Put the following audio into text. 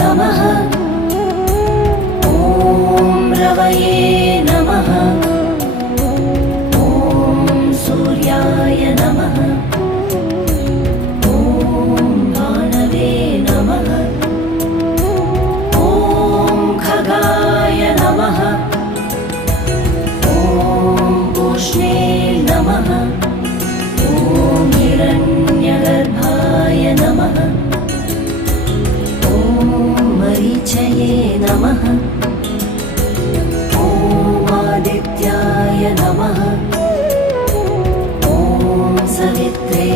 नमः। ॐ रवये नमः। ॐ सूर्याय नमः। ॐ भानवे नमः। ॐ खगाय नमः। ॐ पूष्णे नमः। ॐ हिरण्यगर्भाय नमः। ॐ मरीचये नमः। ॐ आदित्याय नमः। ॐ सवित्रे